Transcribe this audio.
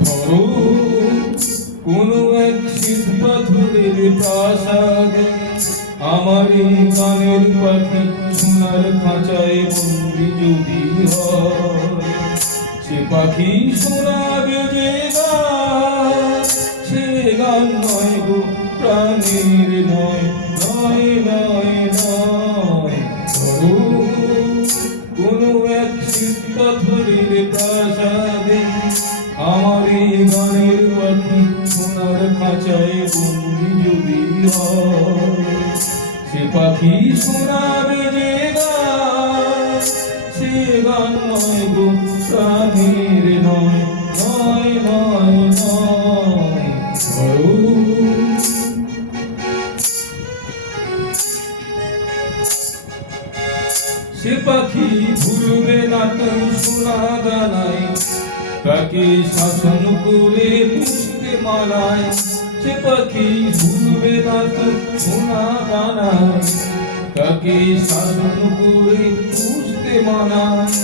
ধরো কোনো এক শীত পাথরের প্রাসাদে আমার এই গানের পাখি সোনার খাঁচায় বন্দি যদি হয়, সে পাখি শোনাবে যে গান, সে গান নয় গো প্রাণের নয়, নয় নয় নয়। ধরো কোনো এক শীত পাথরের প্রাসাদে আমার এই গানের পাখি সোনার খাঁচায় বন্দি যদি হয়, সে পাখি শোনাবে যে গান, সে গান নয় গো প্রাণের নয়, নয় নয় নয়। ধরো সে পাখি ভুলবে না তো সোনা দানায়, তাকে শাসন করে পুষতে মানায়। সে পাখি ভুলবে না তো সোনা দানায়, তাকে শাসন করে পুষতে মানায়।